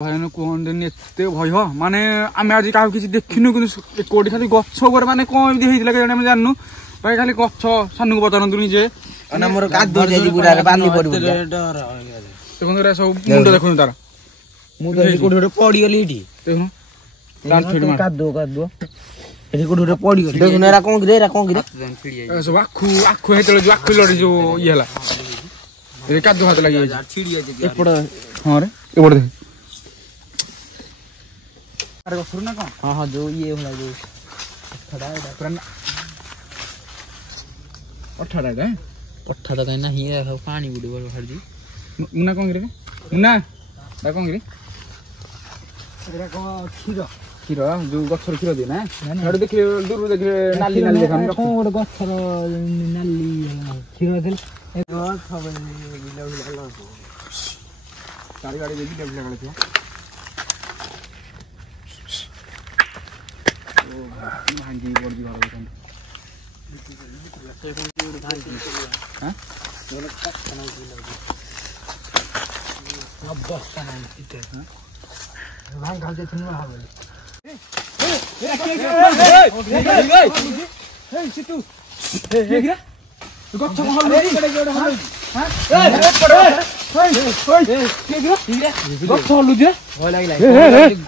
भयन कहते एत भय माने आम आज क्या किसी देखिनु कि कोटी खाली गछ माने कौन होता है जानू भाई खाली गछ सानू को पचारतु निजे देखो सब मुंड देखो तार पड़गली सब आखु आखु आखु लड़ी जो ये कादु हाथ लगे हाँ रे ना कौन हाँ हाँ जो ये वाला जो पठाड़ा पठाड़ा तो ना ही पानी बुड़ी बोल हर जी मुन्ना कौन गिरे मुन्ना दा कौन गिरे क्षीर क्षीर जो गछर क्षीर दिए ना हेडे देखि दूर देखि नाली नाली देखा कोन गोटे गछर नाली क्षीर देल चारि गाड़ी देखि डेवलप गले थियो ओ भांगी बड़ी घर देखन हां अब बस ना इते हां भांग घाल दे थनु हावे ए सितु ए गिरा गछ महल लगी हां ए पड़े के गिरा गछ हलु जे होय लागला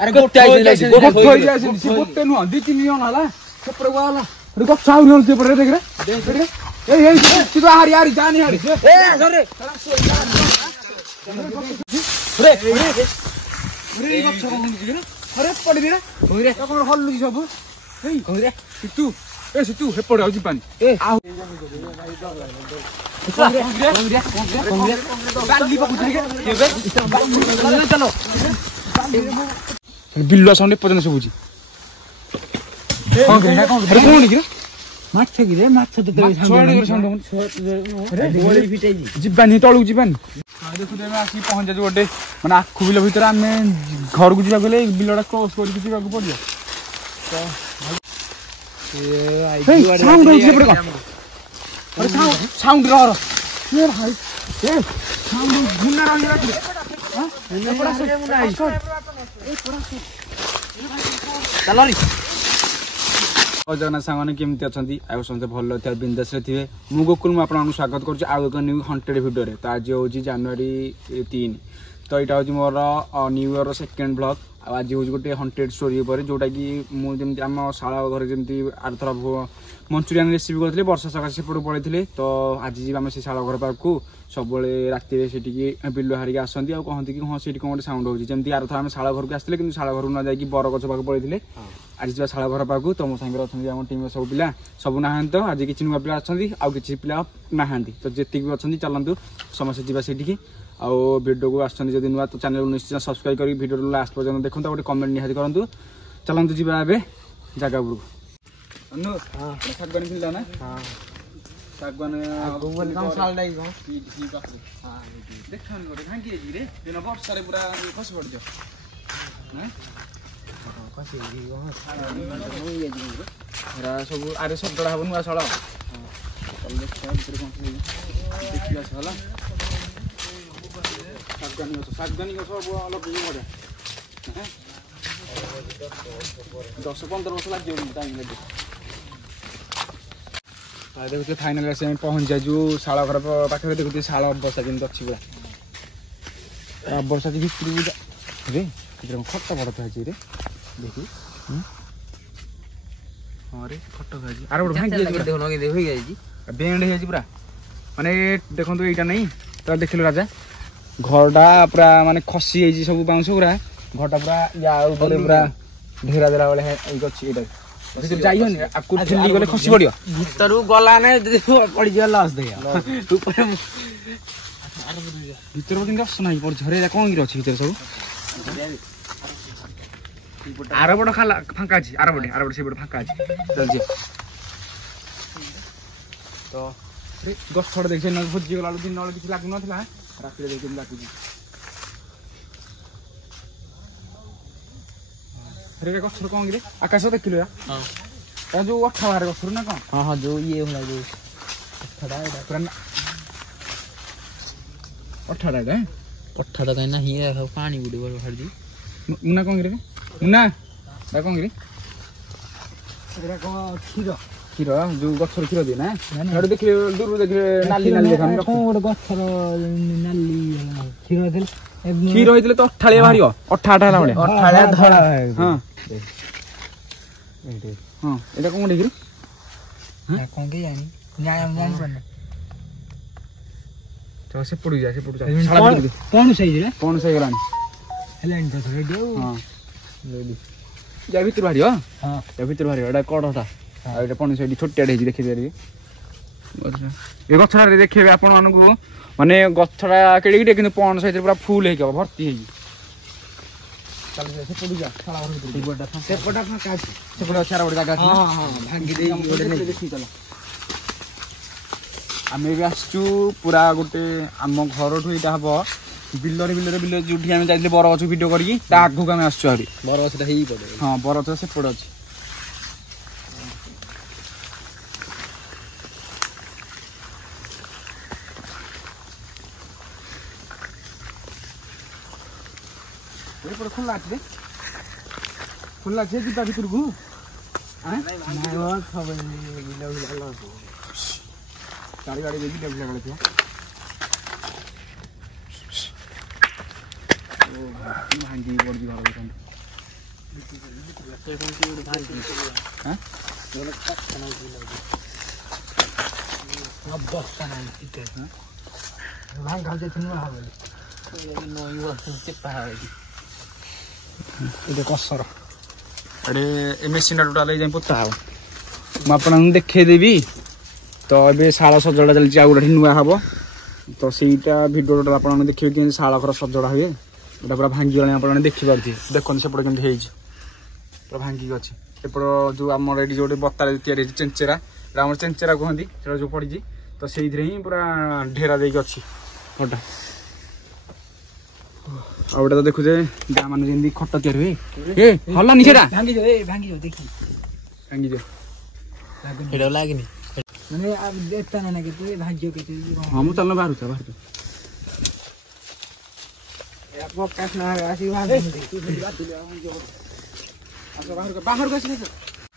अरे गोटे आइले से गोटे नु दी तीन जन हला सपर वाला अरे गछ आउरी हलु पड़े देख रे ए सितु हारी हारी जानी हारी ए सरे रे अरे गछ हलु जे अरे पड़ी रे होय रे कोन हलु सब ए होय रे सितु ए सितु हे पड़े आउजी पानी ए आ बिल्लुआ साउंड पदन सुबुजी माछ गिरे माछ तो जीवानी तलू जीवानी देखु आसी पहुंच जाऊ गोटे माने आखु बिल भीतर आम घर को जावाक बिलटा क्रॉस करके जावाक पड़ियो साउंड रह ये भाई ए साउंड गुना रही हां ये बड़ा चलो रे जगन्नाथ सांगने केमती अच्छा आउ समझे भल थे बिंदास थे मु गोकुल मुझे आपको स्वागत करुँच आउ एक न्यू 100 भिडियो तो आज हूँ जनवरी 3 तो यहाँ हूँ more new year second blog आज हूँ गोटे 100 स्टोरी जोटा कि मुझे आम शाला घर जमी आरथर मंचुरियन रेसिपी करी वर्षा सकाशे सेपट पड़े तो आज जी आम से शाला घर पार्क सब राति बिल्लु हारिक आसती और कहते कि हाँ से कौन गोटे साउंड होती आरथर आम शाला घर को आसते कि शाला घर न जाकि बरगछ पाक पड़े आज जा शाला घर पाक तो मो सागर अच्छा आम टीम सब पिला सब ना तो आज किसी नुआ पिला अच्छा आउ कि पिला ना तो जी भी अच्छा चलतु समस्त जावा से आउ वीडियो को आसछन जदि नुआ तो चैनल निश्चय सब्सक्राइब करी वीडियो लास्ट पर्यंत देखो गोटे कमेंट निहाती करंतु चलंतु जीवा एबे जगह बुरु अनु हां सागवान मिलला ना हां सागवान गोवन काम साल डाई गो की पाखरे हां देखन गोटे भांगी जी रे दिन वर्षा रे पूरा खस पड़ जो हैं खसी गो हो ये जी रा सब आरे सब डड़ा हबन नुआ सळा हां चल देखा भीतर कोन देखिया छला सागवानी गछ अलग बड़े 10-15 वर्ष लगे टाइम लगे देखते फाइनाल पहुंच जाइजु शाला घर पाखे देखते शाला अवस्था जमी अच्छी पूरा अवस्था रे खट बड़ तो रे देखी हाँ रे खट आर बेंड हो पूरा माने देखो यहाँ नहीं तो देख लो राजा घरटा पूरा माने खसी सब बाउंस पूरा घरटा पूरा या पूरा ढेरा देला वाले अच्छी जाइए गले खसी पड़ो भीतर गला ने पड़ी जा लॉस दे भीतर केमती असना पड़ झरे कौन अच्छी भीतर सब आर बड़ खाला फांका अच्छी आर बड़े से बड़े फांका अच्छी चल तो गछ देख भोजी गला दिन किसी लगुन रात देख लगुच गछर कौन कि आकाश देखिल जो अठा बाहर गछर ना कौन हाँ हाँ जो ये वाला जो अठाड़ा पठाड़ा तो ना ही पानी बुड़ी बोल हर जी ମୁନା କଣ କିରେ ମୁନା ତା କଣ କିରେ ଏଟା କଣ କ୍ଷୀର କ୍ଷୀର ଯୋଉ ଗଛର କ୍ଷୀର ଦିଏ ନା ସେଠୁ ଦେଖିଲେ ଦୂରରୁ ଦେଖିଲେ ନାଲି ନାଲି ଦେଖା କଣ ଗୋଟେ ଗଛର ନାଲି କ୍ଷୀର ଥିଲା କ୍ଷୀର ହେଇଥିଲେ ତ ଅଠାଳିଆ ବାହାରିବ ଅଠା ଅଠା ହେଲା ଭଳିଆ ଅଠାଳିଆ ଧଳା ହଁ ହଁ ଏଇଟା କଣ ଦେଖିରି କଣ କି ଜାଣିପାରୁନି ତ ସେପଟୁ ଯା ସେପଟୁ କଣ ସାଇଜରେ କଣ ହେଇଗଲାଣି ହେଲାଣି ତ ରେଡି ହଁ ଯା ଭିତରୁ ବାହାରିବ ହଁ ଯା ଭିତରୁ ବାହାରିବ ଏଇଟା କଡ଼ଟା ଆଉ ଏଇଟା ପଣସ ଏଠି ଛୋଟିଆଟେ ହେଇଛି ଦେଖିପାରିବେ ଏ ଗଛଟା ଦେଖେଇବେ ଆପଣ ମାନଙ୍କୁ ମାନେ ଗଛଟା କେଡ଼େ କେଡ଼େ କିନ୍ତୁ ପଣସ ସାଇଜରେ ପୁରା ଫୁଲ ହେଇକି ହବ ଭର୍ତ୍ତି ହେଇକି ସେପଟୁ ଯା ସେପଟା ଫାଙ୍କା ଅଛି ସେପଟେ ଅଛି ଆର ଗୋଟେ ଜାଗା ଅଛି ଭାଙ୍ଗି ଦେଇକି ଗୋଟେ ଦେଖିକି ଚାଲ ଆମେ ଏବେ ଆସିଛୁ ପୁରା ଗୋଟେ ଆମ ଘରଠୁ ଏଇଟା ହବ ବିଲରେ ଯୋଉଠି ଆମେ ଯାଇଥିଲେ ବରଗଛ ଭିଡ଼ିଓ କରିକି ତା ଆଗକୁ ଆମେ ଆସୁଛୁ ଆହୁରି ବରଗଛଟା ହେଇ ପଡେ ହଁ ବରଗଛ ସେପଟେ ଅଛି ଏପଟେ ଖୋଲା ଅଛି ଯିବା ଭିତରକୁ ଗାଡ଼ି ଗାଡ଼ି ଦେଇକି ଡେଭଲପ କରିଥିବ ଭାଙ୍ଗି ପଡ଼ିଛି ଘର ଏଇଟା କସର ଏଠି ଏ ମେସିନ୍ଟା ଟୋଟାଲ ଯାଇ ପୋତା ହବ ମୁଁ ଆପଣଙ୍କୁ ଦେଖେଇଦେବି ତ ଏବେ ଶାଳ ସଜଡ଼ା ଚାଲିଛି ଆଉ ଗୋଟେ ନୂଆ ହବ ତ ସେଇଟା ଭିଡ଼ିଓ ଟୋଟାଲ ଆପଣମାନେ ଦେଖିବେ କେମିତି ଶାଳ ଘର ସଜଡ଼ା ହୁଏ ଏଇଟା ପୁରା ଭାଙ୍ଗିଗଲାଣି ଆପଣମାନେ ଦେଖିପାରୁଥିବେ ଦେଖନ୍ତୁ ସେପଟେ କେମିତି ହେଇଛି ପୁରା ଭାଙ୍ଗିକି ଅଛି ଏପଟ ଯେଉଁ ଆମର ଏଠି ଯେଉଁ ଗୋଟେ ବତାରେ ତିଆରି ହେଇଛି ଚେଞ୍ଚେରା ଏଇଟା ଆମର ଚେଞ୍ଚେରା କୁହନ୍ତି ସେଟା ଯେଉଁ ପଡ଼ିଛି ତ ସେଇଥିରେ ହିଁ ପୁରା ଢେରା ଦେଇକି ଅଛି ଘରଟା ଆଉ ଗୋଟେ ତ ଦେଖୁଛେ ଗାଁ ମାନେ ଯେମିତି ଖଟ ତିଆରି ହୁଏ ଏ ହଲାନି ସେଟା ଭାଙ୍ଗିଯିବ ଦେଖି ଭାଙ୍ଗିଯିବ ଏଇଟା ଲାଗିନି ମାନେ ଏଟା ନା କେତେ ଭାଗ୍ୟ କେତେ ହଁ ମୁଁ ଚାଲୁନ ବାହାରୁଛ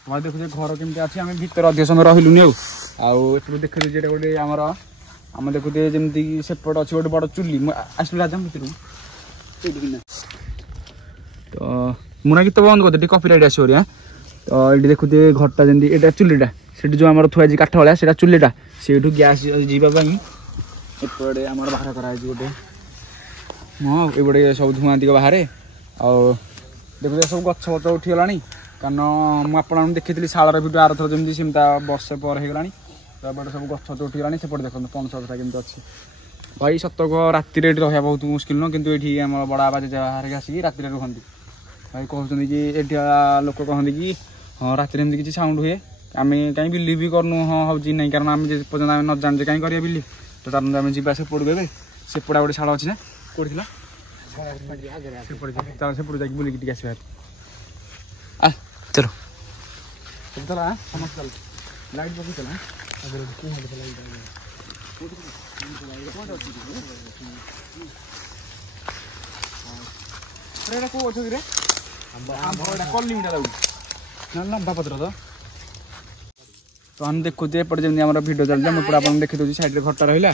ହଁ ଦେଖୁଛେ ଘର କେମିତି ଅଛି ଆମେ ଭିତରେ ଅଧିକ ସମୟ ରହିଲୁନି ଆଉ ଏପଟୁ ଦେଖୁଛୁ ଏଇଟା ଗୋଟେ ଆମର ଆମେ ଦେଖୁଛେ ଯେମିତିକି ସେପଟେ ଅଛି ଗୋଟେ ବଡ଼ ଚୁଲି ମୁଁ ଆସିଲୁ ରାଜା ଭିତରକୁ ତ ମୁନା ଗୀତ ବନ୍ଦ କରିଦେ ଟିକେ କପିରାଇଟ୍ ଆସିବ ରେ ତ ଏଠି ଦେଖୁଛେ ଘରଟା ଯେମିତି ଏଇଟା ଚୁଲିଟା ସେଠି ଯେଉଁ ଆମର ଥୁଆ ହେଇଛି କାଠ ଭଳିଆ ସେଇଟା ଚୁଲିଟା ସେଇଠୁ ଗ୍ୟାସ୍ ଯିବା ପାଇଁ ଏପଟେ ଆମର ବାହାର କରାହେଇଛି ଗୋଟେ ହଁ ଏପଟେ ସବୁ ଧୂଆଁ ଦିଗ ବାହାରେ ଆଉ ଦେଖୁଛେ ସବୁ ଗଛ ଫଛ ଉଠିଗଲାଣି କାରଣ ମୁଁ ଆପଣଙ୍କୁ ଦେଖିଥିଲି ଶାଳର ଭିଡ଼ିଓ ଆରଥର ଯେମିତି ସେମିତି ବର୍ଷେ ପରେ ହେଇଗଲାଣି ତ ଏପଟେ ସବୁ ଗଛ ଫଛ ଉଠିଗଲାଣି ସେପଟେ ଦେଖନ୍ତୁ ପଣସ ଗଛଟା କେମିତି ଅଛି ଭାଇ ସତକ ରାତିରେ ଏଠି ରହିବା ବହୁତ ମୁସ୍କିଲ ନୁହଁ କିନ୍ତୁ ଏଠି ଆମର ବଡ଼ ବାବା ଜେଜେବାହାରିକି ଆସିକି ରାତିରେ ରୁହନ୍ତି ଭାଇ କହୁଛନ୍ତି କି ଏଠି ଲୋକ କହନ୍ତି କି ହଁ ରାତିରେ ଏମିତି କିଛି ସାଉଣ୍ଡ ହୁଏ ଆମେ କାହିଁ ବିଲିଭ୍ ବି କରୁନୁ ହଁ ହେଉଛି ନାହିଁ କାରଣ ଆମେ ଯେ ପର୍ଯ୍ୟନ୍ତ ଆମେ ନ ଜାଣିଛେ କାହିଁ କରିବା ବିଲିଭ୍ ତ ତାର ଆମେ ଯିବା ସେପଟକୁ ଏବେ ସେପଟେ ଗୋଟେ ଶାଳ ଅଛି ନା କୋଉଠି ଥିଲା ସେପଟେ ଯାଇକି ବୁଲିକି ଟିକେ ଆସିବା ଚାଲ ଚାଲ ସମସ୍ତେ ଚାଲ ଲାଇଟ୍ ପକେଇ ଚାଲ କୋଉ ଅଛ କିରେ କଲିମିଟା ଲାଗୁଛି ଲମ୍ବା ପତ୍ର ତ ଆମେ ଦେଖୁଛୁ ଏପଟେ ଯେମିତି ଆମର ଭିଡ଼ିଓ ଚାଲିଛି ଆମେ ପୁରା ଆପଣଙ୍କୁ ଦେଖି ଦେଉଛି ସାଇଡ଼୍ରେ ଘରଟା ରହିଲା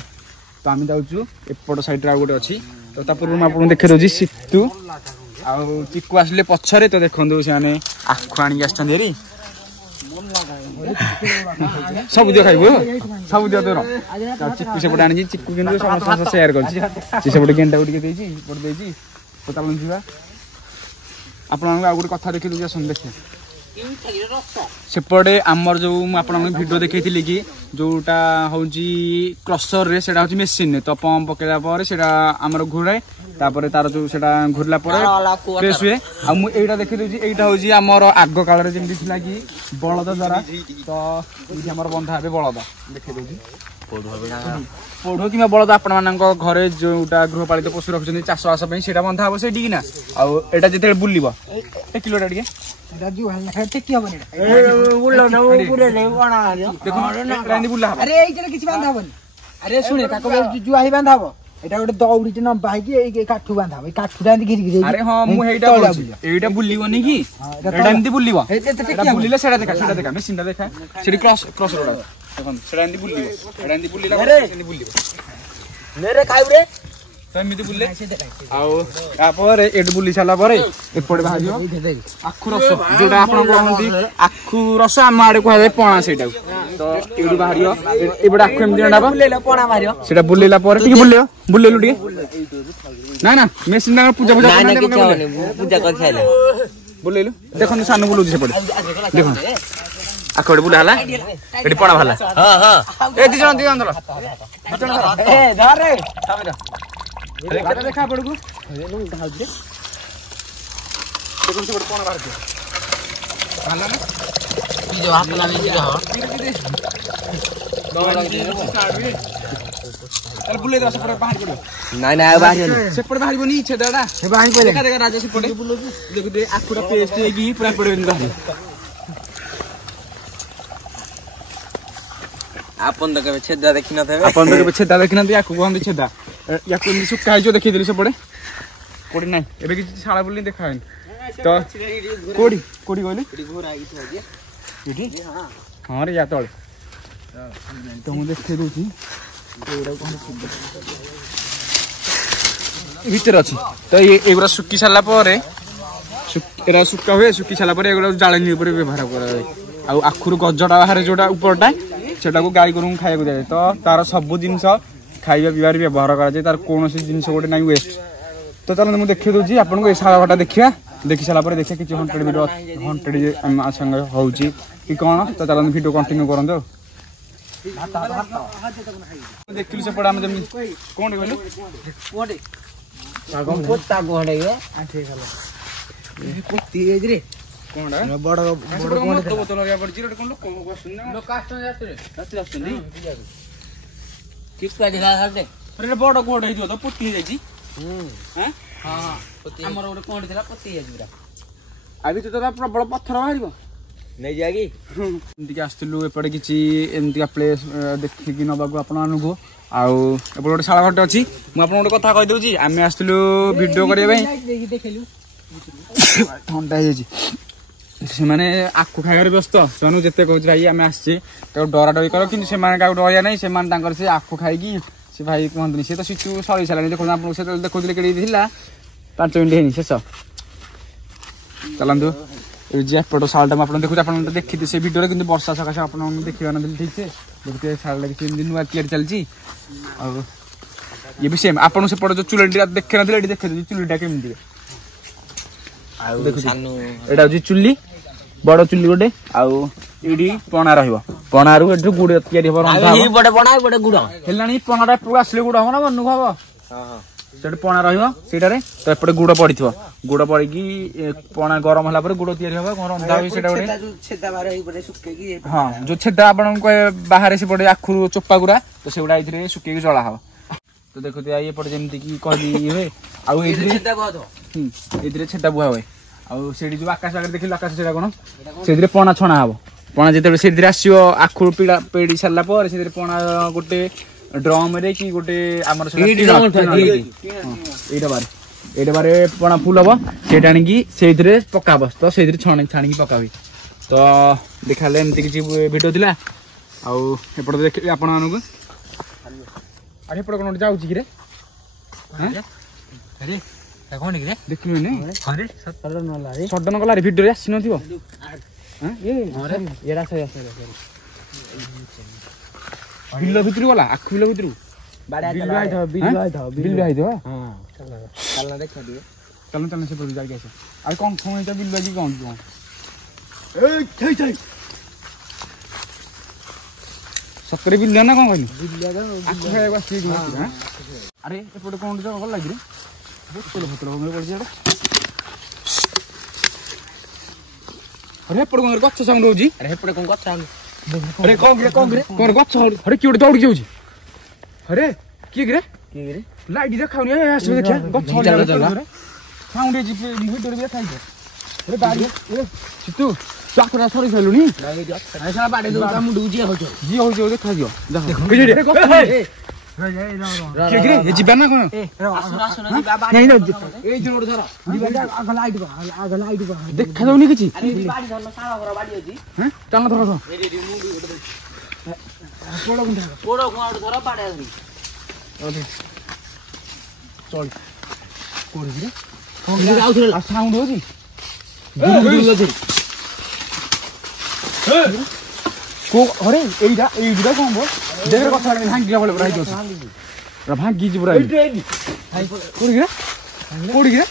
ତ ଆମେ ଯାଉଛୁ ଏପଟ ସାଇଡ଼୍ରେ ଆଉ ଗୋଟେ ଅଛି ତ ତା ପୂର୍ବରୁ ମୁଁ ଆପଣଙ୍କୁ ଦେଖି ଦେଉଛି ସିତୁ ଆଉ ଚିକୁ ଆସିଲେ ପଛରେ ତ ଦେଖନ୍ତୁ ସେମାନେ ଆଖୁ ଆଣିକି ଆସିଛନ୍ତି ହେରି ସବୁ ଦିଅ ଖାଇବୁ ସବୁ ଦିଅ ତୋର ଚିକୁ ସେପଟେ ଆଣିଛି ଚିକୁ କିନ୍ତୁ ସମସ୍ତଙ୍କ ସେୟାର କରିଛି ସେ ସେପଟେ ଗେଣ୍ଡାକୁ ଟିକେ ଦେଇଛି ଏପଟେ ଦେଇଛି ତ ତାପରେ ଯିବା ଆପଣମାନଙ୍କୁ ଆଉ ଗୋଟେ କଥା ଦେଖି ଦେଉଛି ଆସନ୍ତୁ ଦେଖିବେ ସେପଟେ ଆମର ଯେଉଁ ମୁଁ ଆପଣଙ୍କୁ ଭିଡ଼ିଓ ଦେଖେଇଥିଲି କି ଯେଉଁଟା ହେଉଛି କ୍ରସରରେ ସେଇଟା ହେଉଛି ମେସିନ୍ରେ ତ ପମ୍ପ ପକେଇଲା ପରେ ସେଇଟା ଆମର ଘୁରାଏ ତାପରେ ତାର ଯେଉଁ ସେଇଟା ଘୁରିଲା ପରେ ପ୍ରେସ୍ ହୁଏ ଆଉ ମୁଁ ଏଇଟା ଦେଖିଦେଉଛି ଏଇଟା ହେଉଛି ଆମର ଆଗ କାଳରେ ଯେମିତି ଥିଲା କି ବଳଦ ଦ୍ୱାରା ତ ଏଇଠି ଆମର ବନ୍ଧା ହେବେ ବଳଦ ଦେଖେଇ ଦେଉଛି ପୋଢ଼ କିମ୍ବା ବଳଦ ଆପଣମାନଙ୍କ ଘରେ ଯେଉଁଟା ଗୃହପାଳିତ ପଶୁ ରଖୁଛନ୍ତି ଚାଷବାସ ପାଇଁ ସେଇଟା ବନ୍ଧା ହେବ ସେଇଠିକି ନା ଆଉ ଏଇଟା ଯେତେବେଳେ ବୁଲିବ ଟେକିଲୋଟା ଟିକେ ଆରେ ଶୁଣେ ତାକୁ ଜୁଆ ହେଇ ବାନ୍ଧା ହବ এটা ଗୋଟେ ଦଉଡିଟେ ନମ୍ବା ହେଇକି ଏଇ କାଠୁ ବାନ୍ଧା ଏଇ କାଠୁଟା ଏମିତି ଘିରି ଘିରି ଆରେ ହଁ ମୁଁ ହେଇଟା କହୁଛି ଏଇଟା ବୁଲିବନି କି ଏଇଟା ଏମିତି ବୁଲିବ ଏଇଟା ବୁଲିଲେ ସେଟା ଦେଖା ମେସିନଟା ଦେଖା ସେଠି କ୍ରସ ରୋଡ ଦେଖନ୍ତୁ ସେଟା ଏମିତି ବୁଲିବ ଏଇଟା ଏମିତି ବୁଲିଲା ଏମିତି ବୁଲିବ ନେରେ ଖାଇବୁ ରେ ତ ଏମିତି ବୁଲେ ଆଉ ତାପରେ ଏଠି ବୁଲି ସାରିଲା ପରେ ଏପଟେ ବାହାରିବ ଆଖୁ ରସ ଯୋଉଟା ଆପଣ କହନ୍ତି ଆଖୁ ରସ ଆମ ଆଡେ କୁହାଯାଏ ପଣା ସେଇଟାକୁ ତ ଏଇଠୁ ବାହାରିବ ଏପଟେ ଆଖୁ ଏମିତି ପଣା ମାରିବ ସେଟା ବୁଲେଇଲା ପରେ ଟିକେ ବୁଲେଇଲୁ ଟିକେ ନା ମେସିନ ପୂଜା ପୂଜା କରି ସାଇଲା ବୁଲେଇଲୁ ଦେଖନ୍ତୁ ସାନ ବୁଲଉଛି ସେପଟେ ଦେଖନ୍ତୁ ଆଖୁ ଏଠି ବୁଲା ହେଲା ଏଠି ପଣା ବାହାରିଲା ଏ ଦି ଜଣ ଧର ଦେଖା ପଡକୁ ଦେଖନ୍ତୁ ସେପଟେ ପଣା ବାହାରୁଛି ବୁଲେଇ ଦବା ସେପଟେ ବାହାରି ପଡିବ ସେପଟେ ବାହାରିବନି ଛେଦାଟା ଦେଖା ରାଜା ସେପଟେ ଦେଖୁ ଆଖୁଟା ପେଷ୍ଟ ହେଇକି ପୁରା ପଡେ ବାହାରିବ ଆପଣ ତ କେବେ ଛେଦା ଦେଖିନଥିବେ ୟାକୁ କୁହନ୍ତି ଛେଦା ୟାକୁ ଏମିତି ଶୁଖା ହେଇଯିବ ଦେଖେଇଦେଲି ସେପଟେ କୋଉଠି ନାହିଁ ଏବେ କିଛି ଶାଳା ବୁଲି ଦେଖା ହଉନି ତ କୋଉଠି କହିଲି ଏଠି ହଁ ରେ ୟା ତଳେ ତ ମୁଁ ଦେଖେଇ ଦଉଛି ଭିତରେ ଅଛି ତ ଏଗୁଡା ଶୁଖି ସାରିଲା ପରେ ଏଗୁଡା ଶୁଖା ହୁଏ ଶୁଖି ସାରିଲା ପରେ ଏଗୁଡା ଜାଳେଣୀ ଉପରେ ବ୍ୟବହାର କରାଯାଏ ଆଉ ଆଖୁରୁ ଗଜଟା ବାହାରେ ଯୋଉଟା ଉପରଟା ସେଟାକୁ ଗାଈ ଗୋରୁଙ୍କୁ ଖାଇବାକୁ ଦିଆଯାଏ ତ ତାର ସବୁ ଜିନିଷ ଖାଇବା ପିଇବାରେ ବ୍ୟବହାର କରାଯାଏ ତାର କୌଣସି ଜିନିଷ ଗୋଟେ ନାହିଁ ୱେଷ୍ଟ ତ ଚାଲନ୍ତୁ ମୁଁ ଦେଖେଇ ଦଉଛି ଆପଣଙ୍କୁ ଏ ଶାଳ ଘଟା ଦେଖିବା ଦେଖି ସାରିଲା ପରେ ଦେଖିବା କିଛି ହଣ୍ଟେଡ ଭିଡ଼ିଓ ସାଙ୍ଗେ ହଉଛି କି କଣ ତ ଚାଲନ୍ତୁ ଭିଡ଼ିଓ କଣ୍ଟିନ୍ୟୁ କରନ୍ତୁ ଦେଖିଲୁ ସେପଟେ ଆମେ ଯେମିତି କଣ କହିଲୁ ବଡ କୁଆଡେ ହେଇଥିବ ତ ପୋତି ହେଇଯାଇଛି ଆମର ଗୋଟେ କଣ ଥିଲା ପୋତି ହେଇଯାଇଛି ପୁରା ଆଉ ଭିତରେ ତ ପ୍ରବଳ ପଥର ବାହାରିବ ନେଇଯିବା କି ଏମିତିକି ଆସିଥିଲୁ ଏପଟେ କିଛି ଏମିତିକା ପ୍ଲେସ୍ ଦେଖିକି ନବାକୁ ଆପଣମାନଙ୍କୁ ଆଉ ଏପଟେ ଗୋଟେ ଶାଳ ଘରଟେ ଅଛି ମୁଁ ଆପଣଙ୍କୁ ଗୋଟେ କଥା କହିଦଉଛି ଆମେ ଆସିଥିଲୁ ଭିଡ଼ିଓ କରିବା ପାଇଁ ଥଣ୍ଡା ହେଇଯାଇଛି ସେମାନେ ଆଖୁ ଖାଇବାରେ ବ୍ୟସ୍ତ ସେମାନଙ୍କୁ ଯେତେ କହୁଛି ଭାଇ ଆମେ ଆସିଛେ ତାକୁ ଡରାଡରି କର କିନ୍ତୁ ସେମାନେ କାହାକୁ ଡରିବା ନାହିଁ ସେମାନେ ତାଙ୍କର ସେ ଆଖୁ ଖାଇକି ସେ ଭାଇ କୁହନ୍ତୁନି ସେ ତ ସିଚୁ ସରି ସାରିଲାଣି ଦେଖନ୍ତୁ ଆପଣଙ୍କୁ ସେତେବେଳେ ଦେଖୁଥିଲେ କେଡି ଥିଲା 5 ମିନିଟ୍ ହେଇନି ଶେଷ ଚାଲନ୍ତୁ এই যে এপଟ শালটা ମୁଁ ଆପଣ ଦେଖୁଛି ଆପଣ ତ ଦେଖିଥିବେ ସେ ଭିଡ଼ିଓରେ କିନ୍ତୁ ବର୍ଷା ସକାଶେ ଆପଣ ଦେଖିବା ନଥିଲେ ଠିକ୍ ସେ ଦେଖୁଥିବେ ଶାଳଟା କିଛି ଏମିତି ନୂଆ ତିଆରି ଚାଲିଛି ଆଉ ଇଏ ବି ସେମ୍ ଆପଣ ସେପଟେ ଯୋଉ ଚୁଲିଟା ଦେଖିନଥିଲେ ଏଠି ଦେଖେଇଦେଉଛି ଚୁଲିଟା କେମିତି ଆଉ ଦେଖୁଛୁ ଏଇଟା ହଉଛି ଚୁଲି ବଡ ଚୁଲି ଗୋଟେ ଆଉ ଏଇଠି ପଣା ରହିବ ପଣାରୁ ଏଠୁ ଗୁଡ ତିଆରି ହବ ହେଲାଣି ପଣାଟା ଏପଟକୁ ଆସିଲେ ଗୁଡ ହବ ନା ମନକୁ ହବ ସେଠି ପଣା ରହିବ ସେଇଟାରେ ତ ଏପଟେ ଗୁଡ ପଡିଥିବ ଗୁଡ ପଡିକି ପଣା ଗରମ ହେଲା ପରେ ଗୁଡ ତିଆରି ହବ ରନ୍ଧା ହୁଏ ସେଇଟା ଗୋଟେ ହଁ ଯୋଉ ଛେଦା ଆପଣଙ୍କ ବାହାରେ ସେପଟେ ଆଖୁରୁ ଚୋପା ଗୁଡା ତ ସେଗୁଡା ଏଇଥିରେ ଶୁଖେଇକି ଜଳା ହବ ତ ଦେଖୁଥିବେ ଏପଟେ ଯେମିତି କି କହିଲି ହୁଏ ଆଉ ଏଇଥିରେ ଛେଦା ବୁହା ହୁଏ ଆଉ ସେଇଠି ଯୋଉ ଆକାଶ ଆଗରେ ଦେଖିଲୁ ଆକାଶ ସେଇଟା କଣ ସେଇଥିରେ ପଣା ଛଣା ହବ ପଣା ଯେତେବେଳେ ସେଇଥିରେ ଆସିବ ଆଖୁରୁ ପେଡି ସାରିଲା ପରେ ସେଥିରେ ପଣା ଗୋଟେ ଡ୍ରମ ରେ କି ଗୋଟେ ଆମର ଏଇଟା ବାରେ ପଣା ଫୁଲ ହବ ସେଇଟା ଆଣିକି ସେଇଥିରେ ପକା ହବ ତ ସେଇଥିରେ ଛାଣିକି ପକା ହୁଏ ତ ଦେଖାହେଲେ ଏମିତି କିଛି ଭିଡ଼ିଓ ଥିଲା ଆଉ ଏପଟେ ଦେଖିବି ଆପଣ ମାନଙ୍କୁ ଆରେ ଏପଟେ କଣ ଗୋଟେ ଯାଉଛି କିରେ ଦେଖିଲୁନି ସଡନ ଗଲାରେ ଭିଡ଼ିଓରେ ଆସିନଥିବ ବିଲ ଭିତରୁ ଗଲା ଆଖୁ ବିଲ ଭିତରୁ ଚାଲୁ ସେପଟୁ ଯାଇକି ଆସ ଆଉ କଣ କଣ ହେଇଛ ବିଲ କି କଣ ସତରେ ବିଲ ନା କଣ କହିଲୁ ଆଖୁ ଖାଇବାକୁ ଆସିକି ଆରେ ଏପଟେ କଣ ଭଲ ଲାଗିରେ ବୋତଲ ପଡିଛି ଆରେ ଏପଟେ କଣ ଗଛ ସାଉଣ୍ଡ ହଉଛି ଆରେ ଏପଟେ କଣ ଗଛ अरे कौन गछ अरे किए गोटे दौड़ी जाऊँ अरे किए किरे लाइट देखाउनी आसो देखिया गछ साउंड भिडियो भी देखाइ अरे बाड़ी चितू चाकरा सरी सालुनी साला बाडे दो मुंडू जी हो देखा दियो କିଏ କିରେ ଏ ଯିବା ନା କଣ ନାଇଁ ନା ଏଇ ଯୋଉ ଧର ଆଗ ଲାଇଟ୍ ଦେଖା ଯାଉନି କିଛି ବାଡି ଧର ସାଳ ଘର ବାଡି ଅଛି ହଁ ଚାଲ ଧର ଧର ପୋଡ କୁଆଡୁ ଧର ବାଡି ଧରି ଚଳ କୋଉଠି କିରେ ଆଉଥରେ ସାଉଣ୍ଡ ହଉଛି ଘରେ ଏଇଟା ଏଇଟା କଣ ବୋ ଦେଖରେ କଥା ଭାଙ୍ଗିଲା ଭଳି ପୁରା ହେଇଛି ଭାଙ୍ଗିଛି ପୁରା କୋଉଠି କିରେ କୋଉଠି କିରେ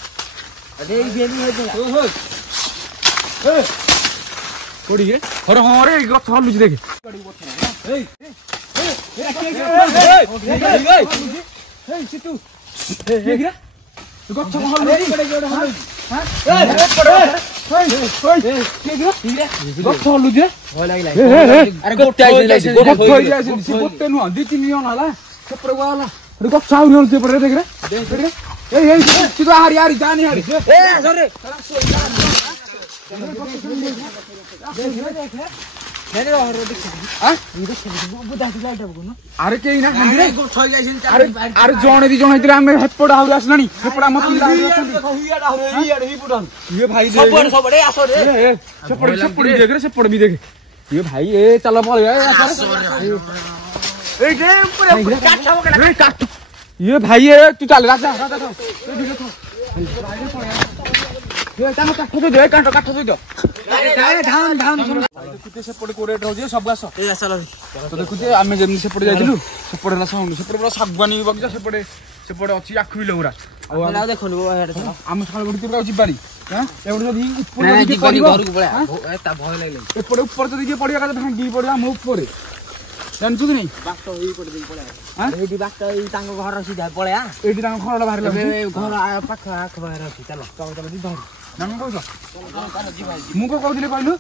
କୋଉଠି କିରେ ହରେ ହଁ ରେ ଗଛ ହଲୁଛି ଦେଖେ ଗଛ ହଲୁଛି ଗୋଟେ ନୁହଁ 2-3 ଜଣ ହେଲା ସେପଟେ ଗଲା ଗଛ ଆହୁରି ହଲୁଛି ଏପଟେ ଦେଖରେ ହାରି ହାରି ଜାନି ହାରି ଆରେ କେହି ନା ଆରେ ଜଣେ 2 ଜଣ ହେଇଥିଲେ ଆମେ ହେପଟ ଆହୁରି ଆସିଲାଣି ସେପଟେ ଆମ ପିଲା ଇଏ ଭାଇ ସେପଟେ ଦେଖରେ ସେପଟେ ବି ଦେଖେ ଇଏ ଭାଇ ଏ ଚାଲ ପଳେଇବା ଇଏ ଭାଇ ଏ ତୁ ଚାଲ ରାଜା କାଠ ଦେଇଦିଅ କାଠ ଦେଇଦିଅ ସେପଟେ କୋଉ ରେଟ୍ ହଉଛି ସବୁ ଆସ ଦେଖୁଛି ଆମେ ଯେମିତି ସେପଟେ ଯାଇଥିଲୁ ସେପଟେ ହେଲା ସାଉଣ୍ଡ ସେପଟେ ପୁରା ଶାଗୁଆନୀ ବଗିଚା ସେପଟେ ସେପଟେ ଅଛି ଆଖୁ ବିଲ ଗୁରା ଆଉ ଦେଖନ୍ତୁ ଆମ ଶାଳ ବଡି କେବେ ଯିବାନି ଏପଟେ ଯଦି ଏପଟେ ଉପରେ ଯଦି କିଏ ପଡିବା କଥା ଭାଙ୍ଗିକି ପଡିବା ଆମ ଉପରେ ଜାଣିଛୁ କି ନାଇଁ ଏଇଠି ବାଟ ତାଙ୍କ ଘର ସିଧା ପଳେଆ ଏଇଠି ତାଙ୍କ ଘରଟା ବାହାରିଲା ଘର ପାଖ ଆଖ ପାଖରେ ଅଛି ଚାଲ ମୁଁ କଣ କହୁଥିଲି କହିଲୁ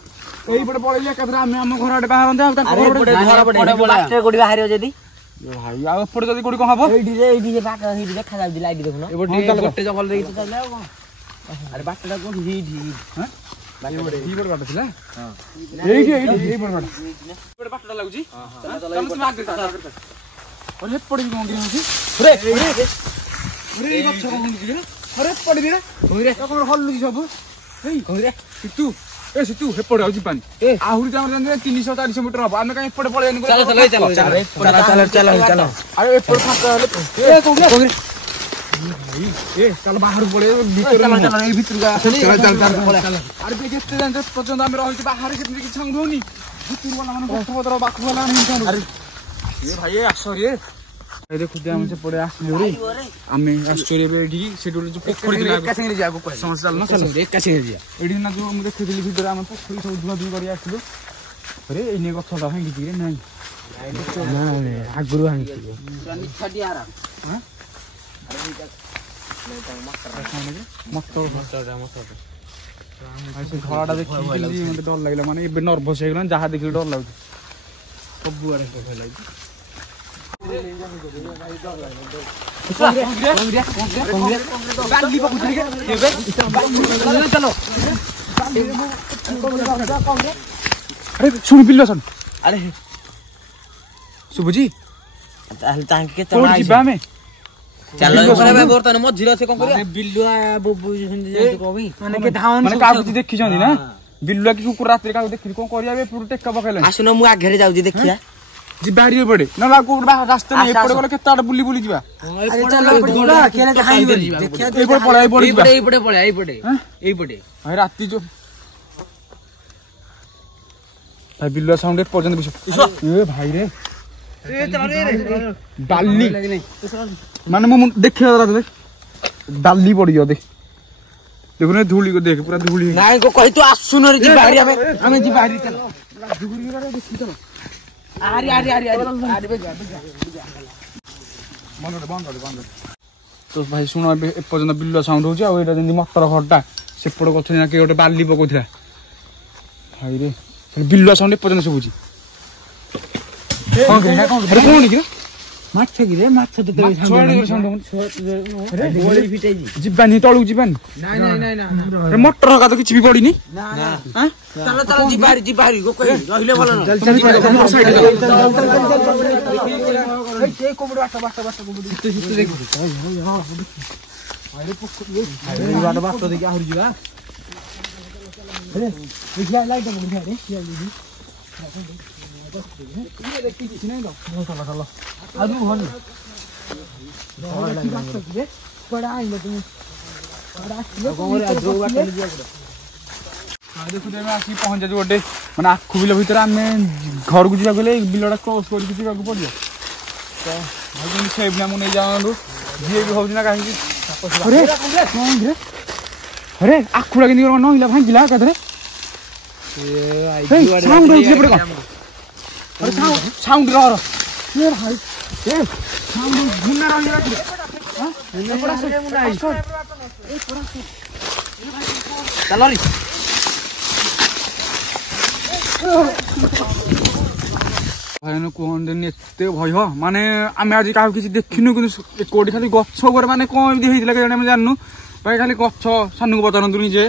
ଏଇପଟେ ପଳେଇଲେ ଏକାଥରେ ଆମେ ଆମ ଘର ଆଡେ ବାହାରନ୍ତେ ଆଉ ତାଙ୍କ କୋଉଠି ବାହାରିବ ଯଦି ଭାଇ ଆଉ ଏପଟେ ଯଦି କୋଉଠି କଣ ହବ ଏଇଠି ବାଟ ସେଇଠି ଦେଖାଯାଉଛି ଲାଇଟ୍ ଦେଖୁନ ଗୋଟେ ଜଙ୍ଗଲ ଦେଇକି ଚାଲିଲେ ଆଉ କଣ ଆରେ ବାଟଟା କୋଉଠି ହେଇଠି ଏଇପଟେ ବାଟ ଥିଲା ଏଇଠି ଏଇପଟେ ବାଟଟା ଲାଗୁଛି ଏପଟେ ବି କଣ କଣ ହଲୁଛି ସବୁ ତୁ ଏପଟେ ଆଉ ଯିବାନି ଆହୁରି ଆମର 300-400 ମିଟର ହବ ଆମେ କାଇଁ ଏପଟେ ପଳେଇନି ଏପଟେ ଫାଙ୍କା ହେଲେ ଚାଲ ବାହାରକୁ ପଳେଇ ଏଇ ଭିତରକୁ ଆରେ କେତେ ଜାଣିଛ ପର୍ଯ୍ୟନ୍ତ ଆମେ ରହିଛୁ ବାହାରେ କେମିତି କିଛି ସାଉଣ୍ଡ ହଉନି ଭିତରୁ ଗଲା ମାନେ ଗଛ ପତ୍ର ବାକୁ ଗଲା ଭାଇ ଆସ ରେ ଦେଖୁଛି ଆମେ ସେପଟେ ଆସିଲୁ ଆମେ ଆସୁଛୁ ଏଠିକି ସେଠି ଗୋଟେ ପୋଖରୀ ଏକା ସାଙ୍ଗରେ ଯିବାକୁ ସମସ୍ତେ ଚାଲୁନ ଏକା ସାଙ୍ଗରେ ଯିବା ଏଠି ନା ଯୋଉ ମୁଁ ଦେଖିଥିଲି ଭିତରେ ଆମେ ପୋଖରୀ ସବୁ ଧୁଆ ଧୁଇ କରି ଆସିଲୁ ଆରେ ଏଇ ଗଛଟା ଭାଙ୍ଗିଛି କି ନାଇଁ ଆଗରୁ ଭାଙ୍ଗିଛି ଘରଟା ଦେଖିକି ମତେ ଡର ଲାଗିଲା ମାନେ ଏବେ ନର୍ଭସ ହେଇଗଲାଣି ଯାହା ଦେଖିକି ଡର ଲାଗୁଛି ସବୁଆଡେ ଭୟ ଲାଗୁଛି ଶୁଣି ପିଲ ଶୁଣ ଆରେ ଶୁଭୁଛି ତାହେଲେ ତାଙ୍କେ କେତେ ଯିବା ଆମେ ଚାଲ ବର୍ତ୍ତମାନ ମଝିରେ ଅଛି କଣ କରିବା ବିଲୁଆ ମାନେ କାହାକୁ କିଛି ଦେଖିଛନ୍ତି ନା ବିଲୁଆ କି କୁକୁର ରାତିରେ କାହାକୁ ଦେଖିଲି କଣ କରିବା ପୁରା ଟେକା ପକେଇଲା ଆସୁନ ମୁଁ ଆଗରେ ଯାଉଛି ଦେଖିବା ଯିବା ହାରି ଏପଟେ ନା କୋଉଠି ରାସ୍ତା ନାହିଁ ଏପଟେ ଗଲେ କେତେ ଆଡେ ବୁଲି ବୁଲି ଯିବା ରାତି ଯୋଉ ଭାଇ ବିଲୁଆ ସାଉଣ୍ଡ ଏପର୍ଯ୍ୟନ୍ତ ଭାଇ ରେ ଡାଲି ମାନେ ମୁଁ ଦେଖିବା ଡାଲି ପଡିଯିବ ଦେଖ ଦେଖୁନ ଧୂଳି ଦେଖ ପୁରା ଧୂଳି ନାଇଁ କହି ତୁ ଆସୁନ ଯିବା ଆମେ ଯିବା ତ ଭାଇ ଶୁଣ ଏବେ ଏପର୍ଯ୍ୟନ୍ତ ବିଲୁଆ ସାଉଣ୍ଡ ହଉଛି ଆଉ ଏଇଟା ଯେମିତି ମଟର ଘରଟା ସେପଟେ ଗଛ କିଏ ଗୋଟେ ବାଲି ପକଉଥିଲା ଭାଇ ରେ ବିଲୁଆ ସାଉଣ୍ଡ ଏପର୍ଯ୍ୟନ୍ତ ଶୁଭୁଛି ଯିବାନି ତଳକୁ ଯିବାନି ମଟର ହକା ତ କିଛି ବି ପଡିନି ଯିବା ରହିଲେ ଭଲ ଏ କୋବଡ ବାଟ କୋବଡ ଶୀତ ଦେଖ ଆରେ ପୋଖରୀ ବାଟ ଦେଖି ଆହୁରି ଯିବା ଆରେ ଦେଖିଲା ଲାଇଟ ପକେଇ ଆରେ ଦେଖି କିଛି ନାହିଁ ତ ଚଲ ଆଉ ଭଲ ପଡା ଆଇଲ তুমি ପଡା ଆସିଲେ କଣ ରେ ଆଜ ବାଟ ଯିବା ପଡା ଦେଖୁଛୁ ଆମେ ଆସିକି ପହଞ୍ଚାଛୁ ଗୋଟେ ମାନେ ଆଖୁ ବିଲ ଭିତରେ ଆମେ ଘରକୁ ଯିବାକୁ ହେଲେ ବିଲଟା କ୍ରସ୍ କରିକି ଯିବାକୁ ପଡ଼ିବ ତ ଭାବୁଛନ୍ତି ସେ ବି ଆମକୁ ନେଇ ଯାଆନ୍ତୁ ଯିଏ ବି ହେଉଛି ନା କାହିଁକି ଆରେ ଆଖୁଟା କେମିତି କ'ଣ ନଇଲା ଭାଙ୍ଗିଲା ଏକାଥରେ ସାଉଣ୍ଡ ହେଉଛି ସେପଟେ କ'ଣ ସାଉଣ୍ଡ ରହ ଭାଇମାନେ କୁହନ୍ତୁନି ଏତେ ଭୟ ମାନେ ଆମେ ଆଜି କାହାକୁ କିଛି ଦେଖିନୁ କିନ୍ତୁ କୋଉଠି ଖାଲି ଗଛ ଉପରେ ମାନେ କ'ଣ ଏମିତି ହେଇଥିଲା କେଜାଣି ଆମେ ଜାଣିନୁ ଭାଇ ଖାଲି ଗଛ ସାନକୁ ପଚାରନ୍ତୁ ନିଜେ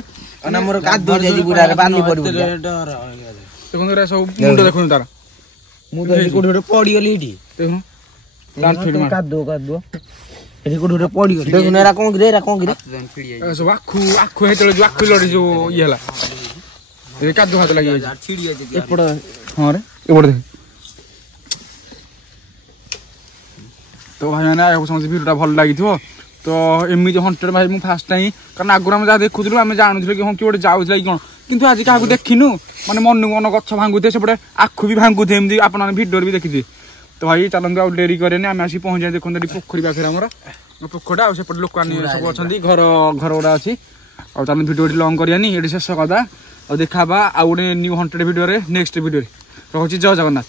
ଦେଖନ୍ତୁ ଏରା ସବୁ ମୁଣ୍ଡ ଦେଖନ୍ତୁ ତାର ମୁଁ ତ କୋଉଠି ଗୋଟେ ପଡିଗଲି ଏଠି ଦେଖୁନ କାଦୁଅ ଏଠି କୋଉଠି ଗୋଟେ ପଡିଗଲି ଦେଖୁନ ଏରା କଣ କିରେ ସବୁ ଆଖୁ ହେଇତେବେଳେ ଯୋଉ ଆଖୁ ଲଢି ଯୋଉ ଇଏ ହେଲା ଏ କାଦୁଅ ହାତ ଲାଗିଯାଇଛି ଏପଟ ହଁ ରେ ଏପଟେ ଦେଖ ତ ଭାଇମାନେ ଆକୁ ସମସ୍ତେ ଭିଡ଼ିଓଟା ଭଲ ଲାଗିଥିବ ତ ଏମିତି ହଣ୍ଟେଡ୍ ଭାଇ ମୁଁ ଫାଷ୍ଟ ଟାଇମ୍ କାରଣ ଆଗରୁ ଆମେ ଯାହା ଦେଖୁଥିଲୁ ଆମେ ଜାଣୁଥିଲୁ କି ହଁ କିଏ ଗୋଟେ ଯାଉଥିଲା କି କ'ଣ କିନ୍ତୁ ଆଜି କାହାକୁ ଦେଖିନୁ ମାନେ ମନକୁ ମନ ଗଛ ଭାଙ୍ଗୁଥିବେ ସେପଟେ ଆଖୁ ବି ଭାଙ୍ଗୁଥିବେ ଏମିତି ଆପଣମାନେ ଭିଡ଼ିଓରେ ବି ଦେଖିଥିବେ ତ ଭାଇ ଚାଲନ୍ତୁ ଆଉ ଡେରି କରେନି ଆମେ ଆସିକି ପହଞ୍ଚିବା ଦେଖନ୍ତୁ ଏଠି ପୋଖରୀ ପାଖରେ ଆମର ପୋଖରୀଟା ଆଉ ସେପଟେ ଲୋକମାନେ ସବୁ ଅଛନ୍ତି ଘର ଗୁଡ଼ା ଅଛି ଆଉ ଚାଲନ୍ତୁ ଭିଡ଼ିଓ ଏଠି ଲଙ୍ଗ୍ କରିବାନି ଏଠି ଶେଷ କଥା ଆଉ ଦେଖା ହେବା ଆଉ ଗୋଟେ ନ୍ୟୁ ହଣ୍ଟେଡ୍ ଭିଡ଼ିଓରେ ନେକ୍ସଟ ଭିଡ଼ିଓରେ ରହୁଛି ଜୟ ଜଗନ୍ନାଥ।